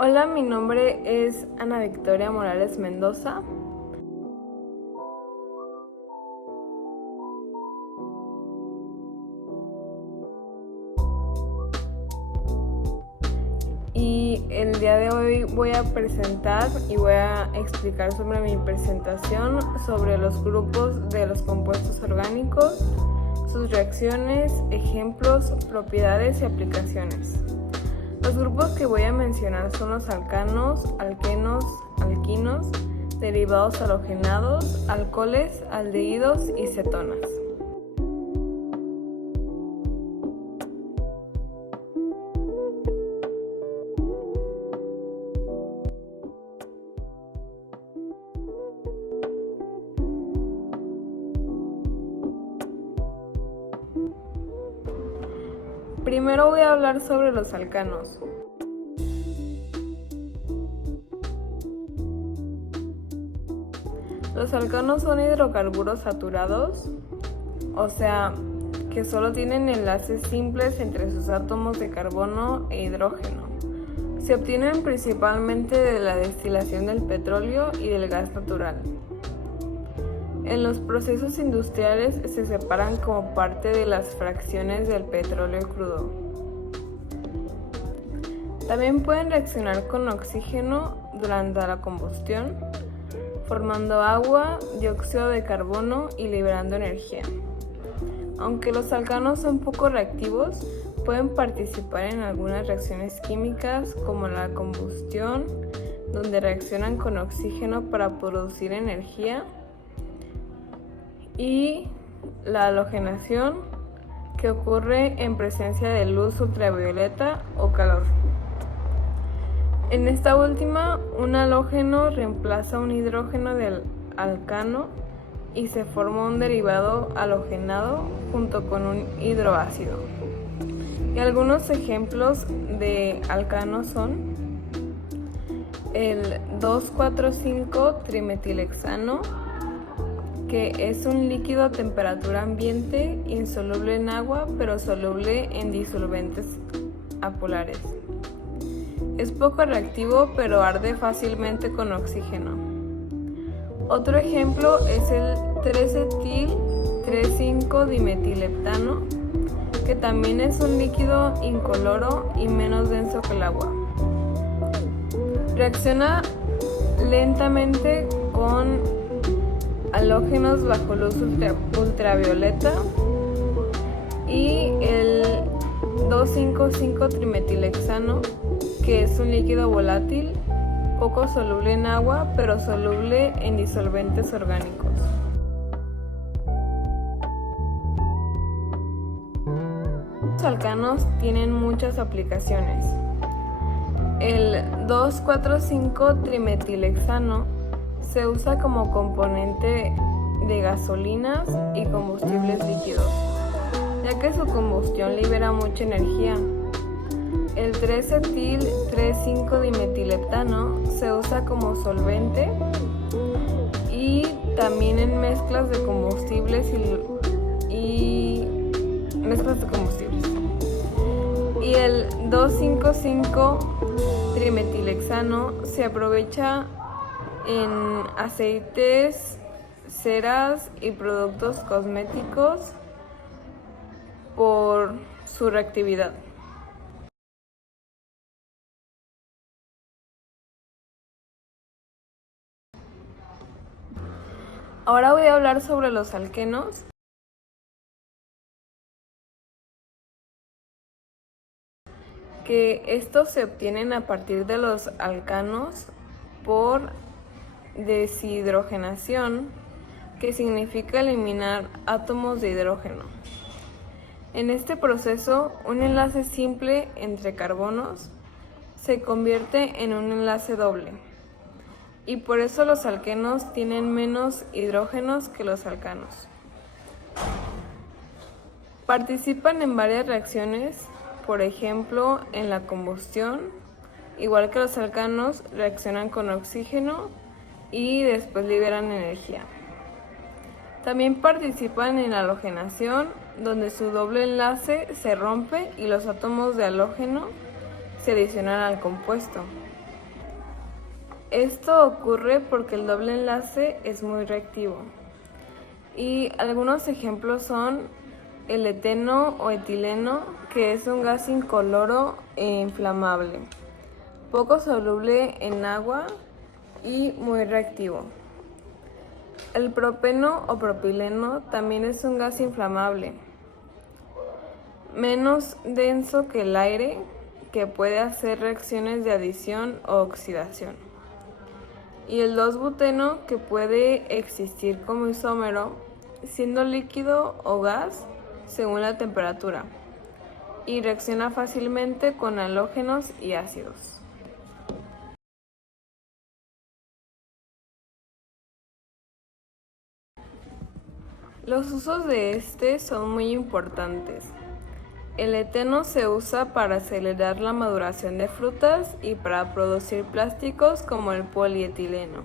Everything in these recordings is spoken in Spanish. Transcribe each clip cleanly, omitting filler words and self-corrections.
Hola, mi nombre es Ana Victoria Morales Mendoza. Y el día de hoy voy a presentar y voy a explicar sobre mi presentación sobre los grupos de los compuestos orgánicos, sus reacciones, ejemplos, propiedades y aplicaciones. Los grupos que voy a mencionar son los alcanos, alquenos, alquinos, derivados halogenados, alcoholes, aldehídos y cetonas. Primero voy a hablar sobre los alcanos. Los alcanos son hidrocarburos saturados, o sea, que solo tienen enlaces simples entre sus átomos de carbono e hidrógeno. Se obtienen principalmente de la destilación del petróleo y del gas natural. En los procesos industriales se separan como parte de las fracciones del petróleo crudo. También pueden reaccionar con oxígeno durante la combustión, formando agua, dióxido de carbono y liberando energía. Aunque los alcanos son poco reactivos, pueden participar en algunas reacciones químicas como la combustión, donde reaccionan con oxígeno para producir energía, y la halogenación, que ocurre en presencia de luz ultravioleta o calor. En esta última, un halógeno reemplaza un hidrógeno del alcano y se forma un derivado halogenado junto con un hidroácido. Y algunos ejemplos de alcanos son el 2,4,5-trimetilhexano, que es un líquido a temperatura ambiente insoluble en agua pero soluble en disolventes apolares. Es poco reactivo pero arde fácilmente con oxígeno. Otro ejemplo es el 3-etil-3,5-dimetileptano, que también es un líquido incoloro y menos denso que el agua. Reacciona lentamente con halógenos bajo luz ultravioleta, y el 2,5,5-trimetilhexano, que es un líquido volátil, poco soluble en agua, pero soluble en disolventes orgánicos. Los alcanos tienen muchas aplicaciones. El 2,4,5-trimetilhexano se usa como componente de gasolinas y combustibles líquidos, ya que su combustión libera mucha energía. El 3-etil-3,5-dimetileptano se usa como solvente y también en mezclas de combustibles y mezclas de combustibles. Y el 2,5,5-trimetilhexano se aprovecha en aceites, ceras y productos cosméticos por su reactividad. Ahora voy a hablar sobre los alquenos. Que estos se obtienen a partir de los alcanos por deshidrogenación, que significa eliminar átomos de hidrógeno. En este proceso, un enlace simple entre carbonos se convierte en un enlace doble, y por eso los alquenos tienen menos hidrógenos que los alcanos. Participan en varias reacciones, por ejemplo, en la combustión. Igual que los alcanos, reaccionan con oxígeno y después liberan energía. También participan en la halogenación, donde su doble enlace se rompe y los átomos de halógeno se adicionan al compuesto. Esto ocurre porque el doble enlace es muy reactivo. Y algunos ejemplos son el eteno o etileno, que es un gas incoloro e inflamable, poco soluble en agua y muy reactivo. El propeno o propileno también es un gas inflamable, menos denso que el aire, que puede hacer reacciones de adición o oxidación. Y el 2-buteno, que puede existir como isómero, siendo líquido o gas según la temperatura, y reacciona fácilmente con halógenos y ácidos. Los usos de este son muy importantes. El eteno se usa para acelerar la maduración de frutas y para producir plásticos como el polietileno.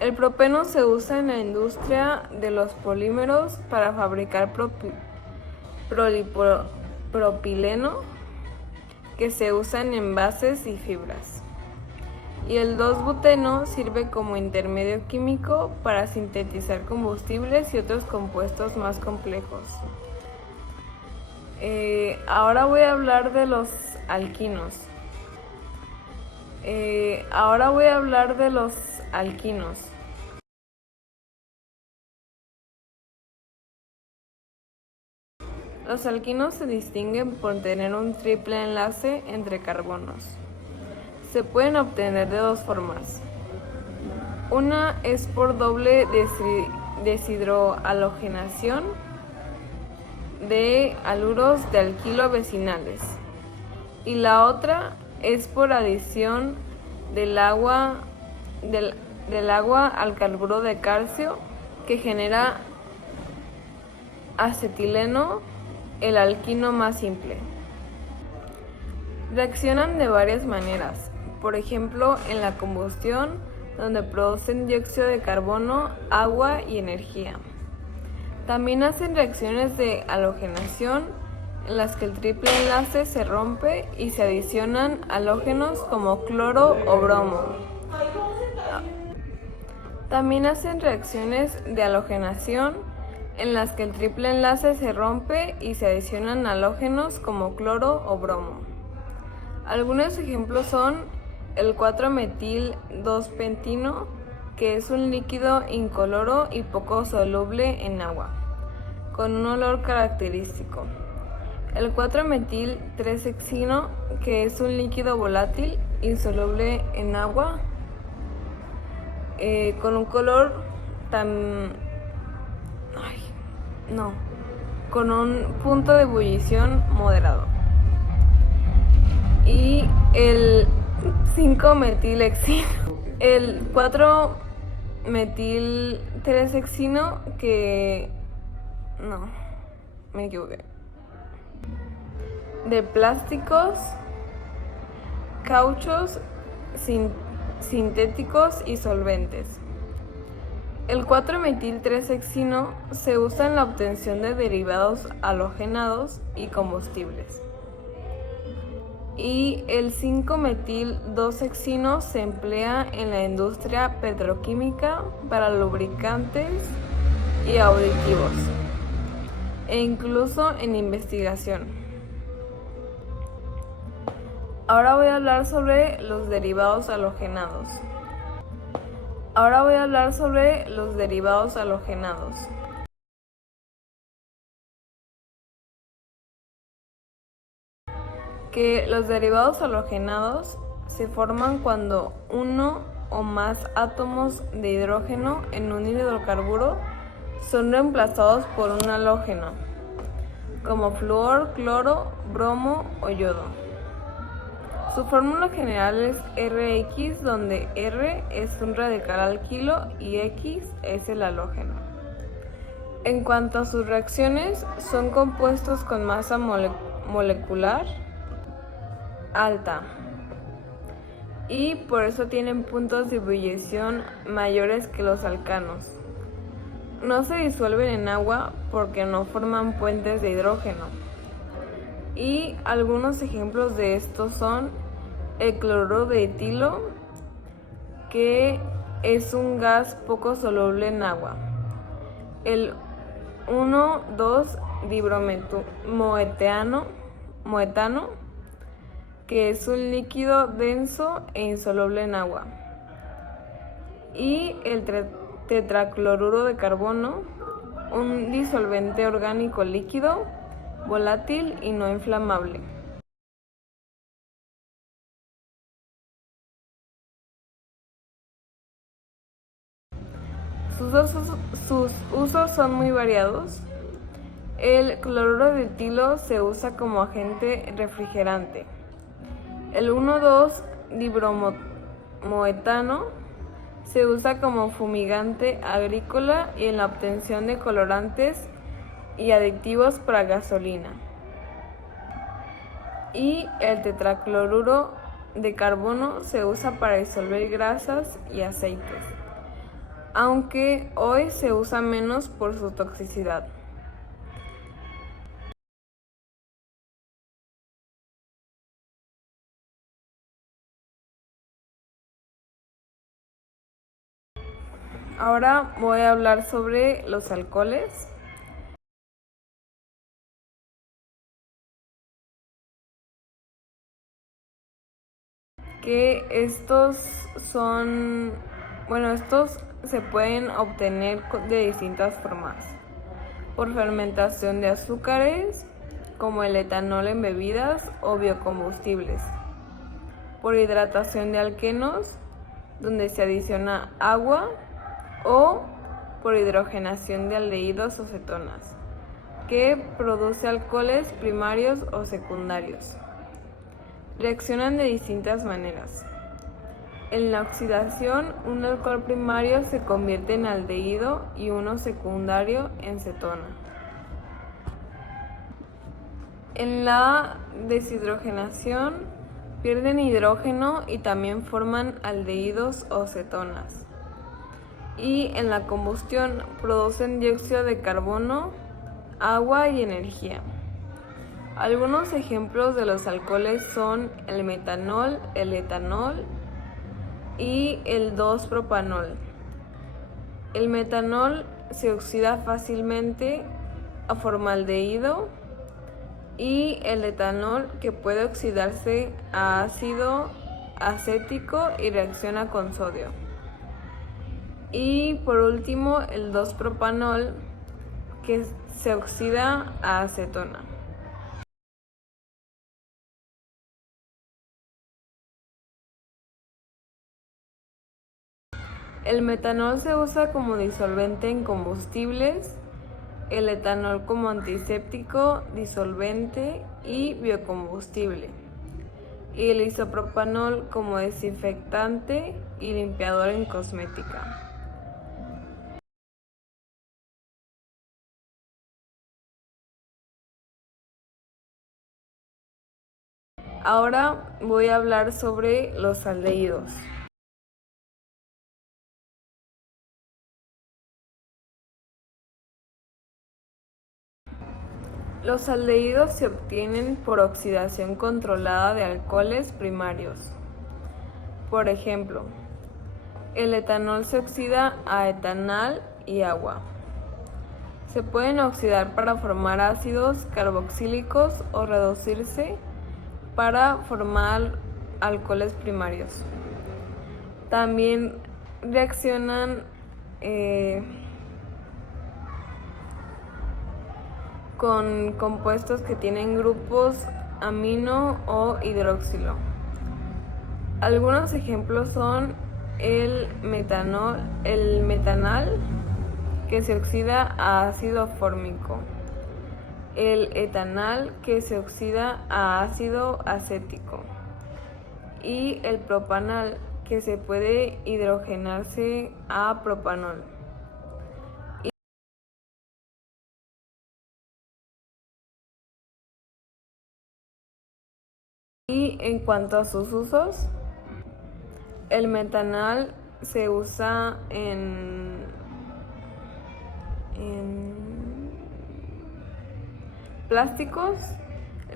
El propeno se usa en la industria de los polímeros para fabricar propileno, que se usa en envases y fibras. Y el 2-buteno sirve como intermedio químico para sintetizar combustibles y otros compuestos más complejos. Ahora voy a hablar de los alquinos. Los alquinos se distinguen por tener un triple enlace entre carbonos. Se pueden obtener de dos formas. Una es por doble deshidrohalogenación de haluros de alquilo vecinales, y la otra es por adición del agua al carburo de calcio, que genera acetileno, el alquino más simple. Reaccionan de varias maneras, por ejemplo en la combustión, donde producen dióxido de carbono, agua y energía. También hacen reacciones de halogenación, en las que el triple enlace se rompe y se adicionan halógenos como cloro o bromo. También hacen reacciones de halogenación, en las que el triple enlace se rompe y se adicionan halógenos como cloro o bromo. Algunos ejemplos son el 4-metil-2-pentino, que es un líquido incoloro y poco soluble en agua, con un olor característico. El 4-metil-3-hexino, que es un líquido volátil insoluble en agua, con un color con un punto de ebullición moderado. Y el 5-metilhexino, el 4-metil-3-hexino, me equivoqué. De plásticos, cauchos sintéticos y solventes. El 4-metil-3-hexino se usa en la obtención de derivados halogenados y combustibles. Y el 5-metil-2-hexino se emplea en la industria petroquímica para lubricantes y aditivos, e incluso en investigación. Ahora voy a hablar sobre los derivados halogenados. Que los derivados halogenados se forman cuando uno o más átomos de hidrógeno en un hidrocarburo son reemplazados por un halógeno, como flúor, cloro, bromo o yodo. Su fórmula general es RX, donde R es un radical alquilo y X es el halógeno. En cuanto a sus reacciones, son compuestos con masa molecular alta, y por eso tienen puntos de ebullición mayores que los alcanos. No se disuelven en agua porque no forman puentes de hidrógeno. Y algunos ejemplos de estos son el cloruro de etilo, que es un gas poco soluble en agua. El 1,2-dibrometano, que es un líquido denso e insoluble en agua. Y el tetracloruro de carbono, un disolvente orgánico líquido, volátil y no inflamable. Sus usos son muy variados. El cloruro de etilo se usa como agente refrigerante. El 1,2-dibromoetano se usa como fumigante agrícola y en la obtención de colorantes y aditivos para gasolina. Y el tetracloruro de carbono se usa para disolver grasas y aceites, aunque hoy se usa menos por su toxicidad. Ahora voy a hablar sobre los alcoholes. Que estos se pueden obtener de distintas formas. Por fermentación de azúcares, como el etanol en bebidas o biocombustibles. Por hidratación de alquenos, donde se adiciona agua, o por hidrogenación de aldehídos o cetonas, que produce alcoholes primarios o secundarios. Reaccionan de distintas maneras. En la oxidación, un alcohol primario se convierte en aldehído y uno secundario en cetona. En la deshidrogenación, pierden hidrógeno y también forman aldehídos o cetonas. Y en la combustión producen dióxido de carbono, agua y energía. Algunos ejemplos de los alcoholes son el metanol, el etanol y el 2-propanol. El metanol se oxida fácilmente a formaldehído y el etanol, que puede oxidarse a ácido acético y reacciona con sodio. Y por último, el 2-propanol, que se oxida a acetona. El metanol se usa como disolvente en combustibles, el etanol como antiséptico, disolvente y biocombustible, y el isopropanol como desinfectante y limpiador en cosmética. Ahora voy a hablar sobre los aldehídos. Los aldehídos se obtienen por oxidación controlada de alcoholes primarios. Por ejemplo, el etanol se oxida a etanal y agua. Se pueden oxidar para formar ácidos carboxílicos o reducirse para formar alcoholes primarios. También reaccionan con compuestos que tienen grupos amino o hidroxilo. Algunos ejemplos son el metanal, que se oxida a ácido fórmico, el etanal, que se oxida a ácido acético, y el propanal, que se puede hidrogenarse a propanol. Y en cuanto a sus usos, el metanal se usa en plásticos,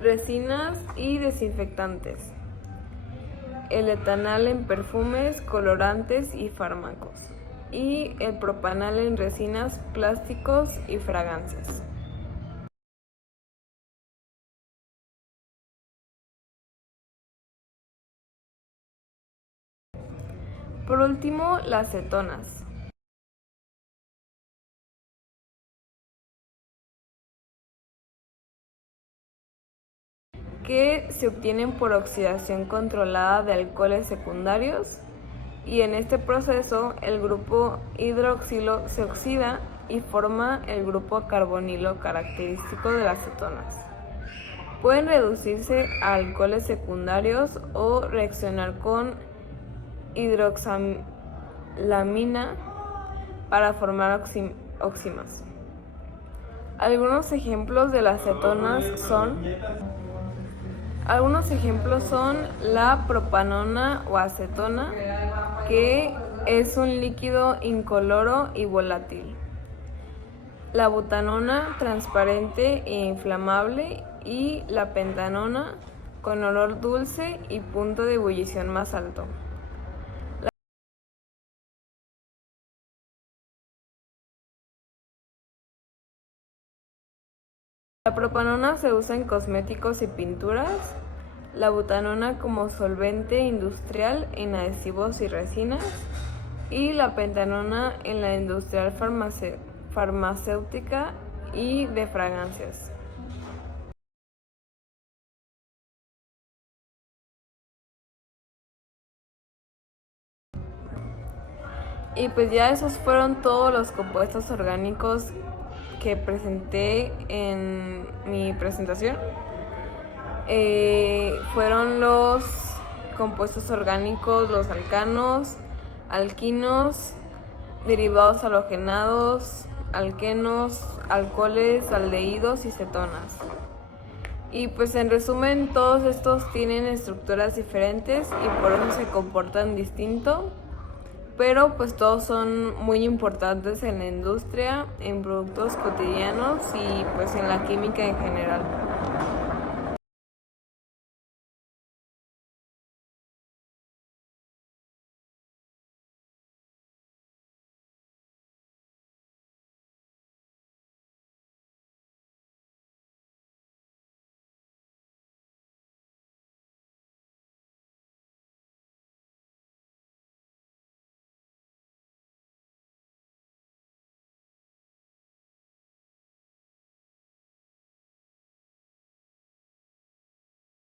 resinas y desinfectantes. el etanal en perfumes, colorantes y fármacos, y el propanal en resinas, plásticos y fragancias. Por último, las cetonas, que se obtienen por oxidación controlada de alcoholes secundarios, y en este proceso el grupo hidroxilo se oxida y forma el grupo carbonilo característico de las cetonas. Pueden reducirse a alcoholes secundarios o reaccionar con hidroxalamina para formar oximas. Algunos ejemplos de las cetonas son la propanona o acetona, que es un líquido incoloro y volátil; la butanona, transparente e inflamable; y la pentanona, con olor dulce y punto de ebullición más alto. La propanona se usa en cosméticos y pinturas, la butanona como solvente industrial en adhesivos y resinas, y la pentanona en la industria farmacéutica y de fragancias. Y pues ya esos fueron todos los compuestos orgánicos que presenté en mi presentación. Fueron los compuestos orgánicos, los alcanos, alquinos, derivados halogenados, alquenos, alcoholes, aldehídos y cetonas. Y pues en resumen, todos estos tienen estructuras diferentes y por eso se comportan distinto, pero pues todos son muy importantes en la industria, en productos cotidianos y pues en la química en general.